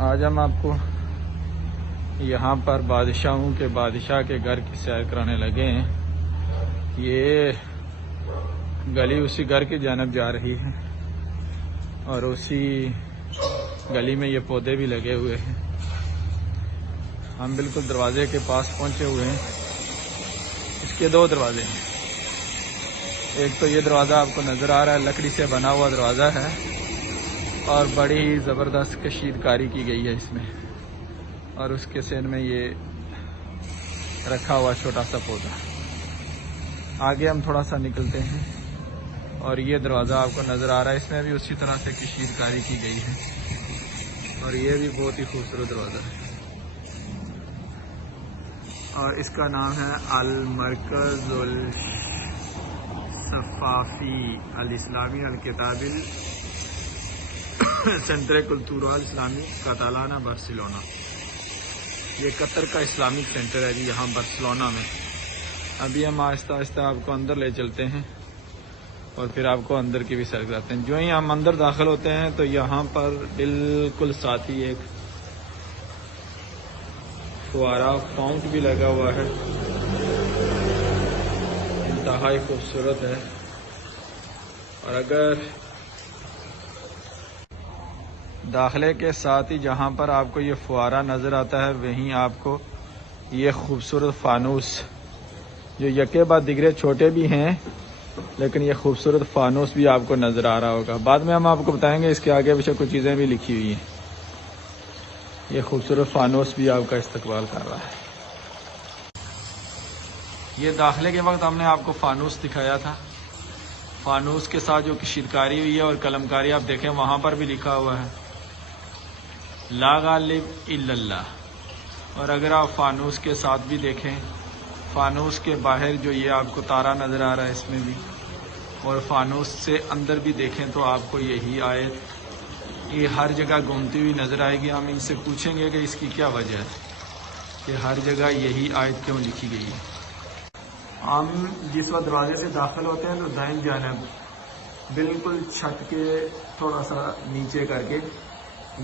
آج ہم آپ کو یہاں پر بادشاہوں کے بادشاہ کے گھر کی سیر کرانے لگے ہیں۔ یہ گلی اسی گھر کی جانب جا رہی ہے اور اسی گلی میں یہ پودے بھی لگے ہوئے ہیں۔ ہم بالکل دروازے کے پاس پہنچے ہوئے ہیں۔ اس کے دو دروازے ہیں، ایک تو یہ دروازہ آپ کو نظر آ رہا ہے، لکڑی سے بنا ہوا دروازہ ہے اور بڑی ہی زبردست کشیدکاری کی گئی ہے اس میں، اور اس کے سین میں یہ رکھا ہوا چھوٹا سا پودا۔ آگے ہم تھوڑا سا نکلتے ہیں اور یہ دروازہ آپ کو نظر آ رہا ہے، اس میں بھی اسی طرح سے کشیدکاری کی گئی ہے اور یہ بھی بہت ہی خوبصورت دروازہ ہے، اور اس کا نام ہے المرکز الثقافی الاسلامی الکتاب سنٹر کلچرل اسلامی کاتالانہ بارسلونا۔ یہ قطر کا اسلامک سینٹر ہے جی، یہاں بارسلونا میں۔ ابھی ہم آہستہ آہستہ آپ کو اندر لے چلتے ہیں اور پھر آپ کو اندر کی بھی سیر کراتے ہیں۔ جو ہی ہم اندر داخل ہوتے ہیں تو یہاں پر بالکل ساتھ ہی ایک فوارہ فاؤنٹ بھی لگا ہوا ہے، انتہائی خوبصورت ہے۔ اور اگر داخلے کے ساتھ ہی جہاں پر آپ کو یہ فوارہ نظر آتا ہے، وہیں آپ کو یہ خوبصورت فانوس، جو یکے بعد دیگرے چھوٹے بھی ہیں لیکن یہ خوبصورت فانوس بھی آپ کو نظر آ رہا ہوگا۔ بعد میں ہم آپ کو بتائیں گے اس کے آگے پیچھے کچھ چیزیں بھی لکھی ہوئی ہیں۔ یہ خوبصورت فانوس بھی آپ کا استقبال کر رہا ہے۔ یہ داخلے کے وقت ہم نے آپ کو فانوس دکھایا تھا، فانوس کے ساتھ جو کشیدکاری ہوئی ہے اور قلمکاری آپ دیکھیں وہاں پر بھی لکھا ہوا ہے لا غالب الا اللہ۔ اور اگر آپ فانوس کے ساتھ بھی دیکھیں، فانوس کے باہر جو یہ آپ کو تارا نظر آ رہا ہے اس میں بھی، اور فانوس سے اندر بھی دیکھیں تو آپ کو یہی آیت یہ ہر جگہ گھومتی ہوئی نظر آئے گی۔ ہم ان سے پوچھیں گے کہ اس کی کیا وجہ ہے کہ ہر جگہ یہی آیت کیوں لکھی گئی ہے۔ ہم جس وقت دروازے سے داخل ہوتے ہیں تو دائیں جانب بالکل چھت کے تھوڑا سا نیچے کر کے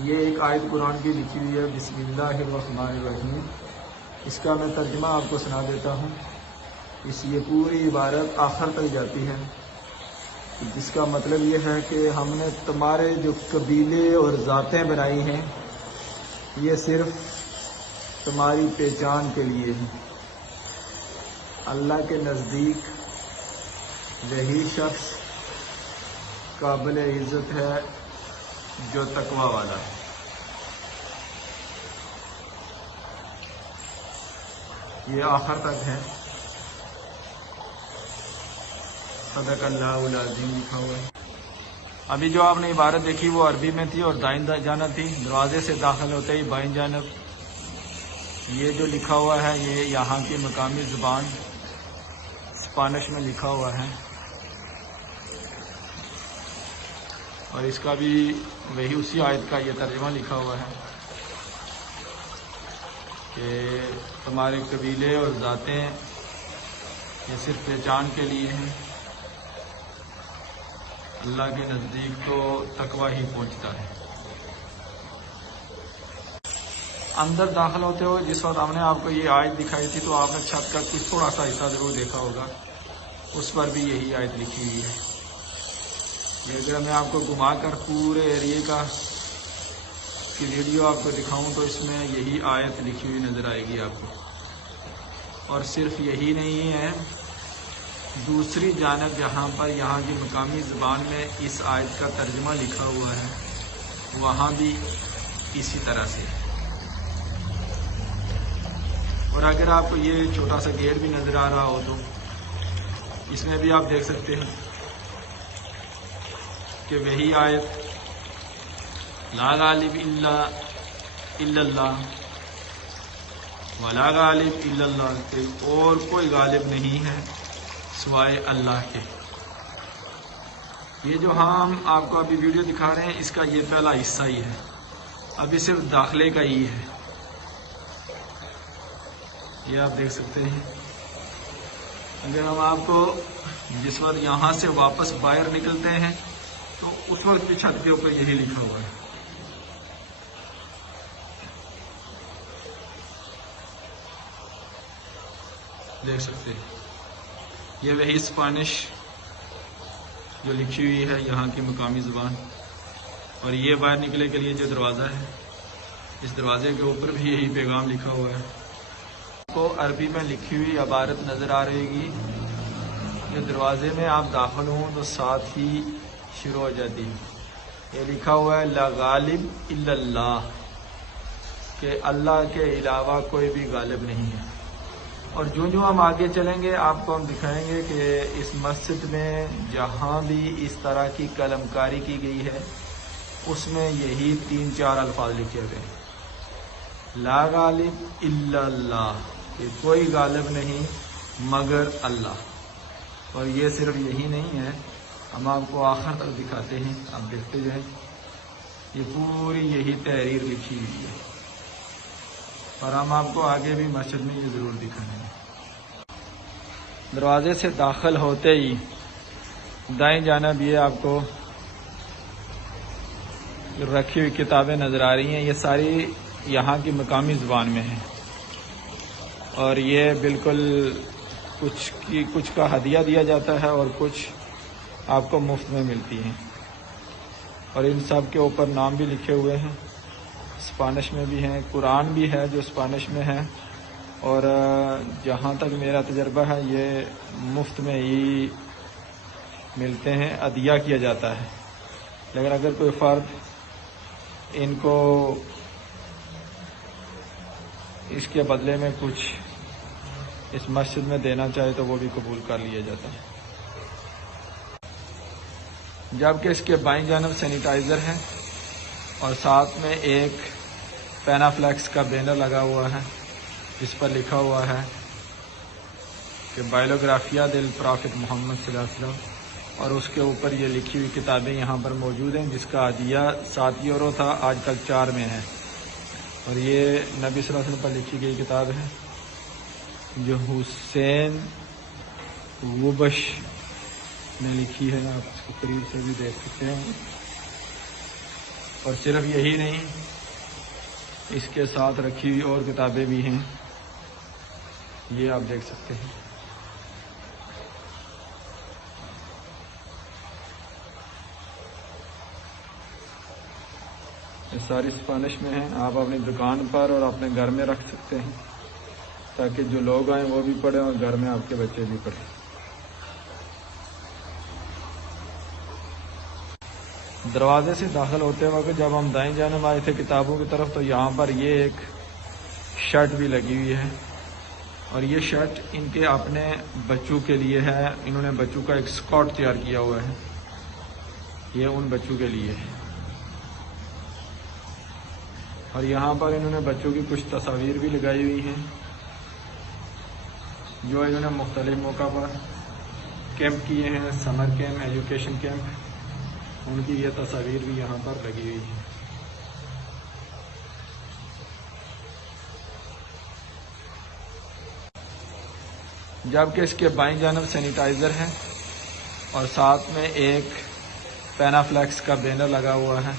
یہ ایک آیت قرآن کی لکھی ہوئی ہے، بسم اللہ الرحمن الرحیم۔ اس کا میں ترجمہ آپ کو سنا دیتا ہوں۔ یہ پوری عبارت آخر تک جاتی ہے، جس کا مطلب یہ ہے کہ ہم نے تمہارے جو قبیلے اور ذاتیں بنائی ہیں یہ صرف تمہاری پہچان کے لیے ہیں۔ اللہ کے نزدیک وہی شخص قابل عزت ہے جو تقوی والا ہے۔ یہ آخر تک ہے، صدق اللہ العظیم لکھا ہوا ہے۔ ابھی جو آپ نے عبارت دیکھی وہ عربی میں تھی اور دائیں جانب تھی، دروازے سے داخل ہوتے ہی بائیں جانب یہ جو لکھا ہوا ہے یہ یہاں کی مقامی زبان اسپانش میں لکھا ہوا ہے، اور اس کا بھی وہی اسی آیت کا یہ ترجمہ لکھا ہوا ہے کہ تمہارے قبیلے اور ذاتیں یہ صرف پہچان کے لیے ہیں، اللہ کے نزدیک تو تقوی ہی پہنچتا ہے۔ اندر داخل ہوتے ہوئے جس وقت ہم نے آپ کو یہ آیت دکھائی تھی تو آپ نے چھت کا کچھ تھوڑا سا حصہ ضرور دیکھا ہوگا، اس پر بھی یہی آیت لکھی ہوئی ہے۔ یہ اگر میں آپ کو گھما کر پورے ایریے کی ویڈیو آپ کو دکھاؤں تو اس میں یہی آیت لکھی ہوئی نظر آئے گی آپ کو۔ اور صرف یہی نہیں ہے، دوسری جانب جہاں پر یہاں کی مقامی زبان میں اس آیت کا ترجمہ لکھا ہوا ہے وہاں بھی اسی طرح سے۔ اور اگر آپ کو یہ چھوٹا سا گیٹ بھی نظر آ رہا ہو تو اس میں بھی آپ دیکھ سکتے ہیں کہ وہی آیت لا غالب الا اللہ ولا غالب الا اللہ، کہ اور کوئی غالب نہیں ہے سوائے اللہ کے۔ یہ جو ہم آپ کو ابھی ویڈیو دکھا رہے ہیں اس کا یہ پہلا حصہ ہی ہے، ابھی صرف داخلے کا ہی ہے، یہ آپ دیکھ سکتے ہیں۔ اگر ہم آپ کو جس وقت یہاں سے واپس باہر نکلتے ہیں تو اس وقت بھی چھت کے اوپر یہی لکھا ہوا ہے۔ دیکھ سکتے ہیں، یہ وہی اسپینش جو لکھی ہوئی ہے یہاں کی مقامی زبان، اور یہ باہر نکلنے کے لیے جو دروازہ ہے، اس دروازے کے اوپر بھی یہی پیغام لکھا ہوا ہے۔ کو عربی میں لکھی ہوئی عبارت نظر آ رہے گی، جو دروازے میں آپ داخل ہوں تو ساتھ ہی شروع ہو جاتی ہے۔ یہ لکھا ہوا ہے لا غالب الا اللہ، کہ اللہ کے علاوہ کوئی بھی غالب نہیں ہے۔ اور جو ہم آگے چلیں گے آپ کو ہم دکھائیں گے کہ اس مسجد میں جہاں بھی اس طرح کی قلم کاری کی گئی ہے اس میں یہی 3-4 الفاظ لکھے ہوئے ہیں، لا غالب الا اللہ، کہ کوئی غالب نہیں مگر اللہ۔ اور یہ صرف یہی نہیں ہے، ہم آپ کو آخر تک دکھاتے ہیں، آپ دیکھتے جائیں، یہ پوری یہی تحریر لکھی ہوئی ہے، اور ہم آپ کو آگے بھی مسجد میں یہ ضرور دکھائیں گے۔ دروازے سے داخل ہوتے ہی دائیں جانب یہ آپ کو رکھی ہوئی کتابیں نظر آ رہی ہیں، یہ ساری یہاں کی مقامی زبان میں ہیں، اور یہ بالکل کچھ کا ہدیہ دیا جاتا ہے اور کچھ آپ کو مفت میں ملتی ہیں، اور ان سب کے اوپر نام بھی لکھے ہوئے ہیں، اسپینش میں بھی ہیں، قرآن بھی ہے جو اسپینش میں ہے، اور جہاں تک میرا تجربہ ہے یہ مفت میں ہی ملتے ہیں، عطیہ کیا جاتا ہے۔ لیکن اگر کوئی فرد ان کو اس کے بدلے میں کچھ اس مسجد میں دینا چاہے تو وہ بھی قبول کر لیا جاتا ہے۔ جبکہ اس کے بائیں جانب سینیٹائزر ہے، اور ساتھ میں ایک پینافلیکس کا بینر لگا ہوا ہے جس پر لکھا ہوا ہے کہ بائیوگرافیا دل پرافٹ محمد صلی اللہ علیہ وسلم، اور اس کے اوپر یہ لکھی ہوئی کتابیں یہاں پر موجود ہیں، جس کا عدیہ 7 یورو تھا، آج کل 4 میں ہے، اور یہ نبی صلی اللہ علیہ وسلم پر لکھی گئی کتاب ہے جو حسین وبش نے لکھی ہے، آپ اس کو قریب سے بھی دیکھ سکتے ہیں۔ اور صرف یہی نہیں، اس کے ساتھ رکھی ہوئی اور کتابیں بھی ہیں، یہ آپ دیکھ سکتے ہیں۔ یہ ساری اسپینش میں ہیں، آپ اپنی دکان پر اور اپنے گھر میں رکھ سکتے ہیں تاکہ جو لوگ آئیں وہ بھی پڑھیں اور گھر میں آپ کے بچے بھی پڑھیں۔ دروازے سے داخل ہوتے وقت جب ہم دائیں جانب آئے تھے کتابوں کی طرف تو یہاں پر یہ ایک شرٹ بھی لگی ہوئی ہے، اور یہ شرٹ ان کے اپنے بچوں کے لیے ہے، انہوں نے بچوں کا ایک اسکارٹ تیار کیا ہوا ہے، یہ ان بچوں کے لیے ہے، اور یہاں پر انہوں نے بچوں کی کچھ تصاویر بھی لگائی ہوئی ہیں جو انہوں نے مختلف موقع پر کیمپ کیے ہیں، سمر کیمپ، ایجوکیشن کیمپ، ان کی یہ تصاویر بھی یہاں پر لگی ہوئی ہیں۔ جبکہ اس کے بائیں جانب سینیٹائزر ہے، اور ساتھ میں ایک پینافلیکس کا بینر لگا ہوا ہے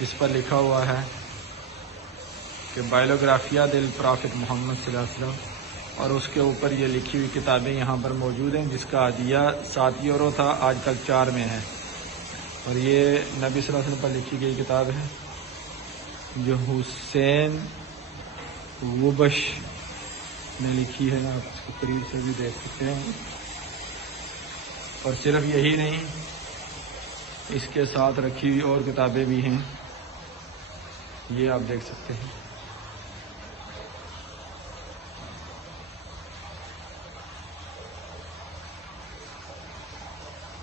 جس پر لکھا ہوا ہے کہ بائیوگرافیا دل پرافٹ محمد صلی اللہ علیہ وسلم، اور اس کے اوپر یہ لکھی ہوئی کتابیں یہاں پر موجود ہیں، جس کا عدیہ 7 یورو تھا، آج کل 4 میں ہے، اور یہ نبی صلی اللہ علیہ وسلم پر لکھی گئی کتاب ہے جو حسین وبش نے لکھی ہے، آپ اس کو قریب سے بھی دیکھ سکتے ہیں۔ اور صرف یہی نہیں، اس کے ساتھ رکھی ہوئی اور کتابیں بھی ہیں، یہ آپ دیکھ سکتے ہیں۔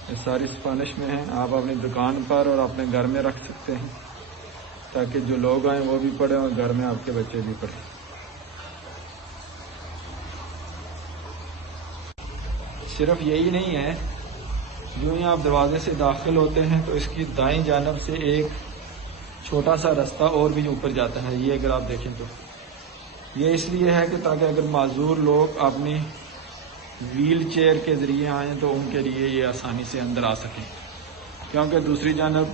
یہ ساری اسپینش میں ہیں، آپ اپنی دکان پر اور اپنے گھر میں رکھ سکتے ہیں تاکہ جو لوگ آئیں وہ بھی پڑھیں اور گھر میں آپ کے بچے بھی پڑھیں۔ صرف یہی نہیں ہے، جو ہی آپ دروازے سے داخل ہوتے ہیں تو اس کی دائیں جانب سے ایک چھوٹا سا رستہ اور بھی اوپر جاتا ہے، یہ اگر آپ دیکھیں تو یہ اس لیے ہے کہ تاکہ اگر معذور لوگ اپنی ویل چیئر کے ذریعے آئیں تو ان کے لیے یہ آسانی سے اندر آ سکیں، کیونکہ دوسری جانب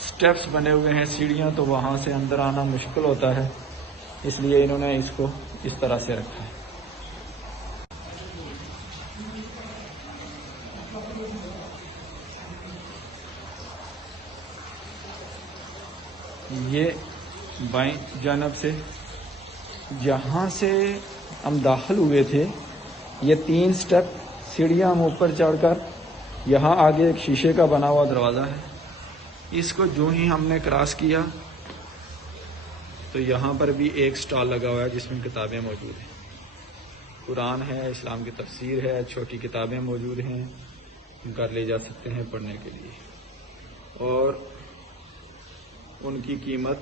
سٹیپس بنے ہوئے ہیں، سیڑھیاں، تو وہاں سے اندر آنا مشکل ہوتا ہے، اس لیے انہوں نے اس کو اس طرح سے رکھا ہے۔ یہ بائیں جانب سے جہاں سے ہم داخل ہوئے تھے یہ 3 سٹیپ سیڑھیاں ہم اوپر چڑھ کر یہاں آگے ایک شیشے کا بنا ہوا دروازہ ہے. اس کو جو ہی ہم نے کراس کیا تو یہاں پر بھی ایک سٹال لگا ہوا ہے جس میں کتابیں موجود ہیں. قرآن ہے، اسلام کی تفسیر ہے، چھوٹی کتابیں موجود ہیں، گھر لے جا سکتے ہیں پڑھنے کے لیے. اور ان کی قیمت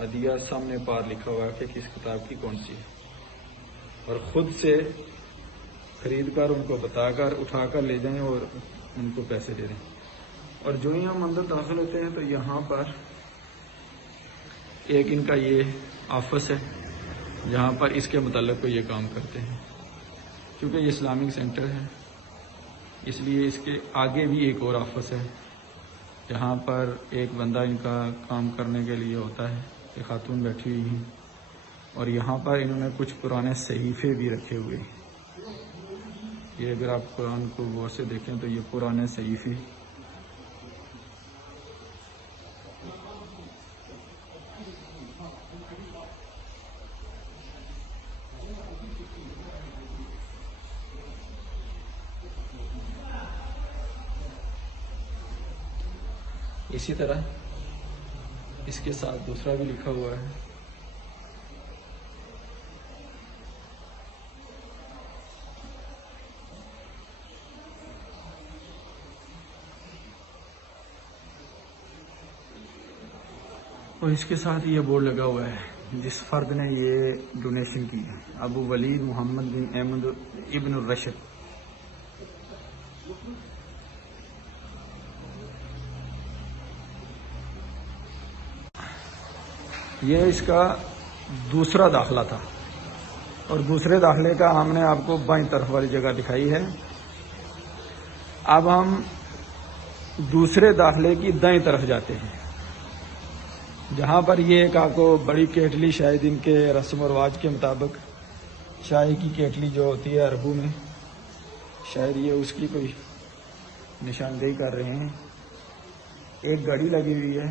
ہدیہ سامنے پار لکھا ہوا ہے کہ کس کتاب کی کون سی ہے، اور خود سے خرید کر ان کو بتا کر اٹھا کر لے جائیں اور ان کو پیسے دے دیں. اور جو ہی ہم اندر داخل ہوتے ہیں تو یہاں پر ایک ان کا یہ آفس ہے جہاں پر اس کے متعلق کو یہ کام کرتے ہیں. کیونکہ یہ اسلامک سینٹر ہے اس لیے اس کے آگے بھی ایک اور آفس ہے جہاں پر ایک بندہ ان کا کام کرنے کے لیے ہوتا ہے. یہ خاتون بیٹھی ہوئی ہیں اور یہاں پر انہوں نے کچھ پرانے صحیفے بھی رکھے ہوئے ہیں. یہ اگر آپ قرآن کو غور سے دیکھیں تو یہ پرانے صحیفے اسی طرح اس کے ساتھ دوسرا بھی لکھا ہوا ہے. اور اس کے ساتھ یہ بورڈ لگا ہوا ہے جس فرد نے یہ ڈونیشن کی ہے، ابو ولید محمد بن احمد ابن الرشد. یہ اس کا دوسرا داخلہ تھا اور دوسرے داخلے کا ہم نے آپ کو بائیں طرف والی جگہ دکھائی ہے. اب ہم دوسرے داخلے کی دائیں طرف جاتے ہیں جہاں پر یہ ایک آپ کو بڑی کیٹلی، شاید ان کے رسم و رواج کے مطابق چائے کی کیٹلی جو ہوتی ہے عربوں میں، شاید یہ اس کی کوئی نشاندہی کر رہے ہیں. ایک گھڑی لگی ہوئی ہے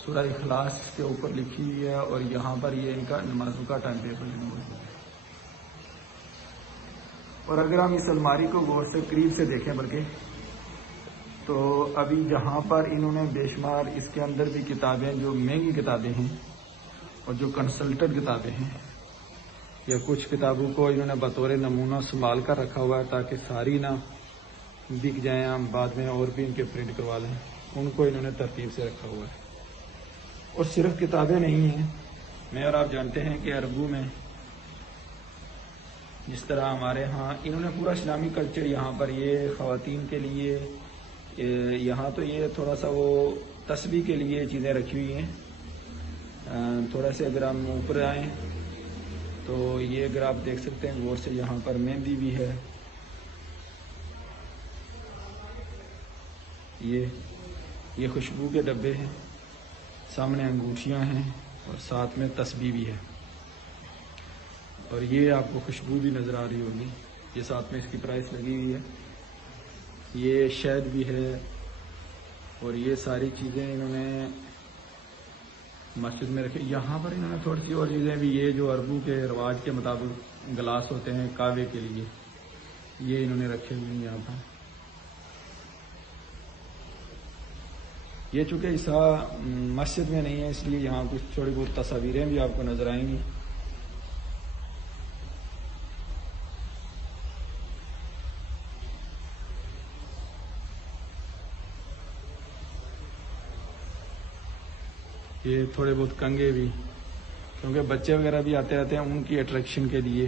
سورہ اخلاص کے اوپر لکھی ہوئی ہے اور یہاں پر یہ ان کا نمازوں کا ٹائم ٹیبل موجود ہے. اور اگر ہم اس الماری کو غور سے قریب سے دیکھیں بلکہ تو ابھی جہاں پر انہوں نے بے شمار اس کے اندر بھی کتابیں جو مہنگی کتابیں ہیں اور جو کنسلٹڈ کتابیں ہیں، یا کچھ کتابوں کو انہوں نے بطور نمونہ سنبھال کر رکھا ہوا ہے تاکہ ساری نہ بک جائیں، ہم بعد میں اور بھی ان کے پرنٹ کروا لیں، ان کو انہوں نے ترتیب سے رکھا ہوا ہے. اور صرف کتابیں نہیں ہیں، میں اور آپ جانتے ہیں کہ عربوں میں جس طرح ہمارے ہاں انہوں نے پورا اسلامی کلچر یہاں پر یہ خواتین کے لیے، یہاں تو یہ تھوڑا سا وہ تسبیح کے لیے چیزیں رکھی ہوئی ہیں. تھوڑا سے اگر ہم اوپر آئیں تو یہ اگر آپ دیکھ سکتے ہیں غور سے یہاں پر مہندی بھی ہے، یہ خوشبو کے ڈبے ہیں، سامنے انگوٹھیاں ہیں اور ساتھ میں تسبیح بھی ہے. اور یہ آپ کو خوشبو بھی نظر آ رہی ہوگی، یہ ساتھ میں اس کی پرائس لگی ہوئی ہے. یہ شہد بھی ہے اور یہ ساری چیزیں انہوں نے مسجد میں رکھی. یہاں پر انہوں نے تھوڑی سی اور چیزیں بھی، یہ جو عربوں کے رواج کے مطابق گلاس ہوتے ہیں کعوے کے لیے، یہ انہوں نے رکھے ہوئے ہیں یہاں پر. یہ چونکہ اس مسجد میں نہیں ہے اس لیے یہاں کچھ تھوڑی بہت تصاویریں بھی آپ کو نظر آئیں گی. یہ تھوڑے بہت کنگے بھی، کیونکہ بچے وغیرہ بھی آتے رہتے ہیں ان کی اٹریکشن کے لیے،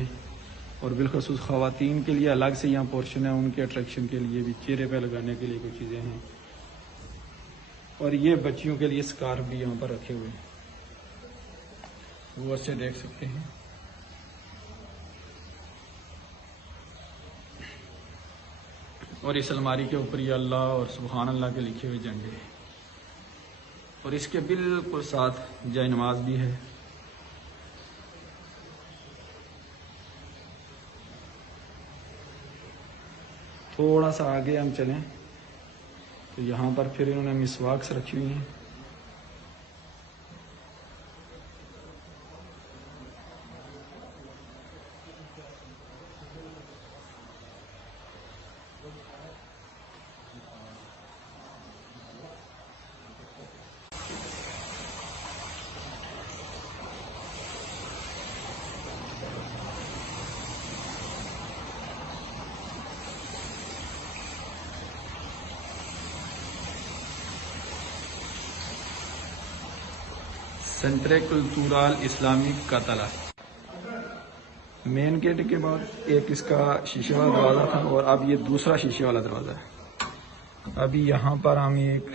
اور بالخصوص خواتین کے لیے الگ سے یہاں پورشن ہے ان کے اٹریکشن کے لیے بھی، چہرے پہ لگانے کے لیے کچھ چیزیں ہیں. اور یہ بچیوں کے لیے اسکارف بھی یہاں پر رکھے ہوئے ہیں، وہ سے دیکھ سکتے ہیں. اور اس الماری کے اوپر یہ اللہ اور سبحان اللہ کے لکھے ہوئے جھنڈے ہیں، اور اس کے بالکل ساتھ جائے نماز بھی ہے. تھوڑا سا آگے ہم چلیں تو یہاں پر پھر انہوں نے مسواکس رکھی ہوئی ہیں. سنٹر کلچورال اسلامک کا تلا. مین گیٹ کے بعد ایک اس کا شیشے والا دروازہ تھا اور اب یہ دوسرا شیشے والا دروازہ ہے. ابھی یہاں پر ہم ایک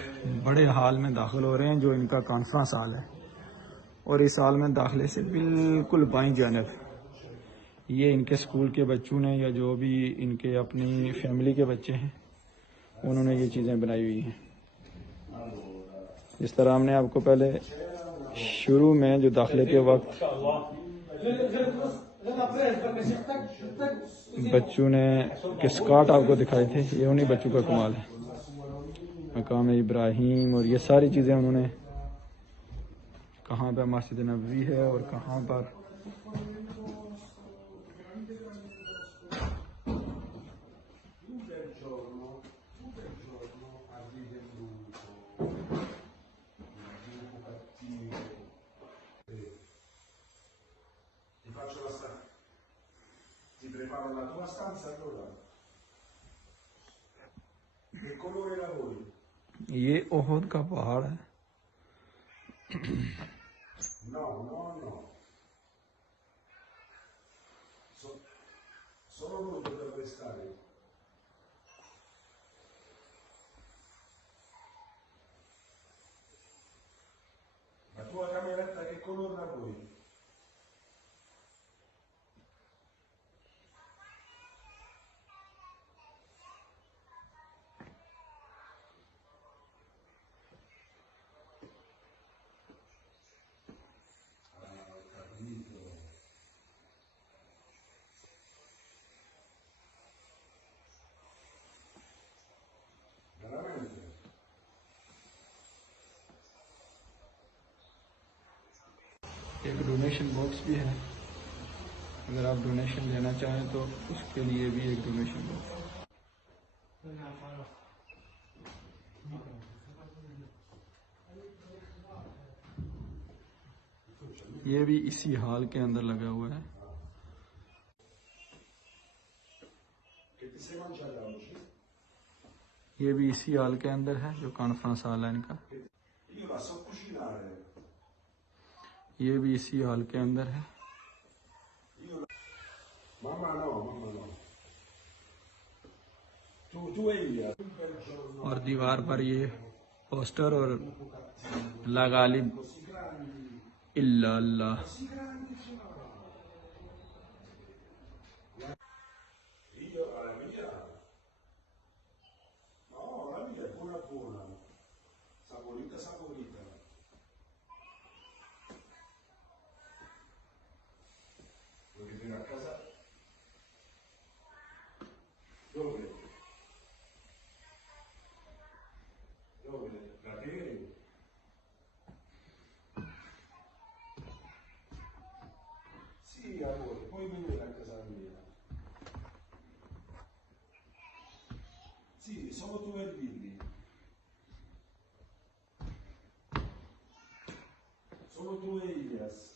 بڑے ہال میں داخل ہو رہے ہیں جو ان کا کانفرنس ہال ہے، اور اس ہال میں داخلے سے بالکل بائیں جانب یہ ان کے اسکول کے بچوں نے یا جو بھی ان کے اپنی فیملی کے بچے ہیں انہوں نے یہ چیزیں بنائی ہوئی ہیں. اس طرح ہم نے آپ کو پہلے شروع میں جو داخلے کے وقت بچوں نے کے اسکارٹ آپ کو دکھائے تھے، یہ انہیں بچوں کا کمال ہے. مقام ابراہیم اور یہ ساری چیزیں انہوں نے کہاں پہ مسجد نبوی ہے اور کہاں پر Ti preparo la tua stanza allora. Che colore lavori? یہ احد کا پہاڑ ہے. No. Solo lui dovrebbe stare. La tua cameretta che colore lavori? ایک ڈونیشن باکس بھی ہے، اگر آپ ڈونیشن لینا چاہیں تو اس کے لیے بھی ایک ڈونیشن باکس. یہ بھی اسی ہال کے اندر لگا ہوا ہے. یہ بھی اسی ہال کے اندر ہے جو کانفرنس ہال ہے ان کا. Io la so cucinare. یہ بھی اسی ہال کے اندر ہے. Mamma no. Tu e io. اور دیوار پر یہ پوسٹر اور لا غالب الا اللہ. Io la mia. No, la mia è buona. Saporita. Vuoi che vieni a casa? Dove? Da te? Sì, amore, puoi venire a casa mia. Sì, solo tu e Lilli. Solo tu e Ilias.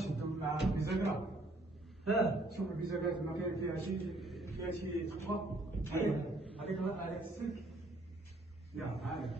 شدوا مع بيزاكرا شوف البيزاكرات ما كاين فيها شي تخبه هذيك السلك لا عارف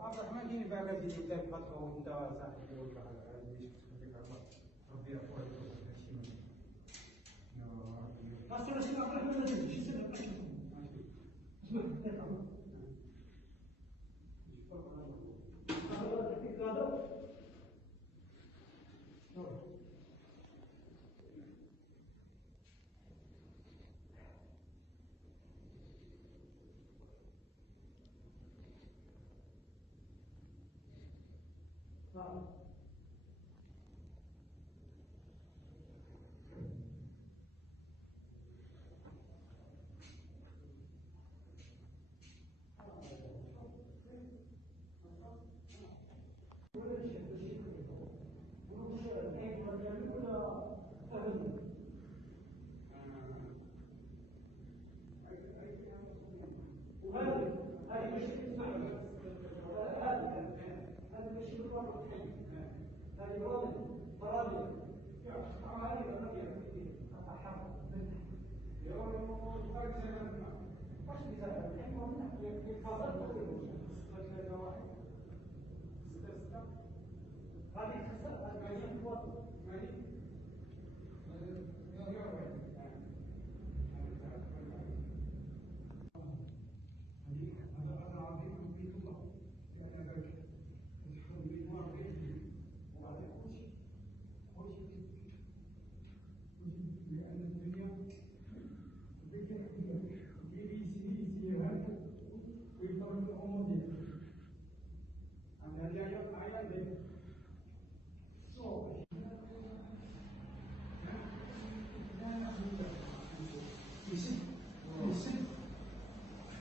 عبد الرحمن ديني بقى قال لي انت فتره وانت صاحبي ولا ربي يعفو عليك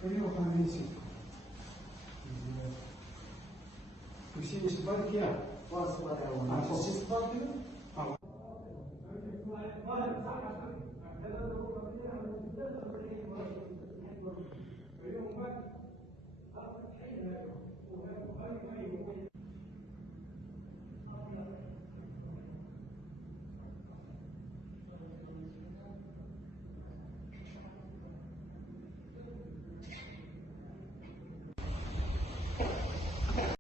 그리고 반드시 역시 스파르키야. 아, 스파르키야? 아.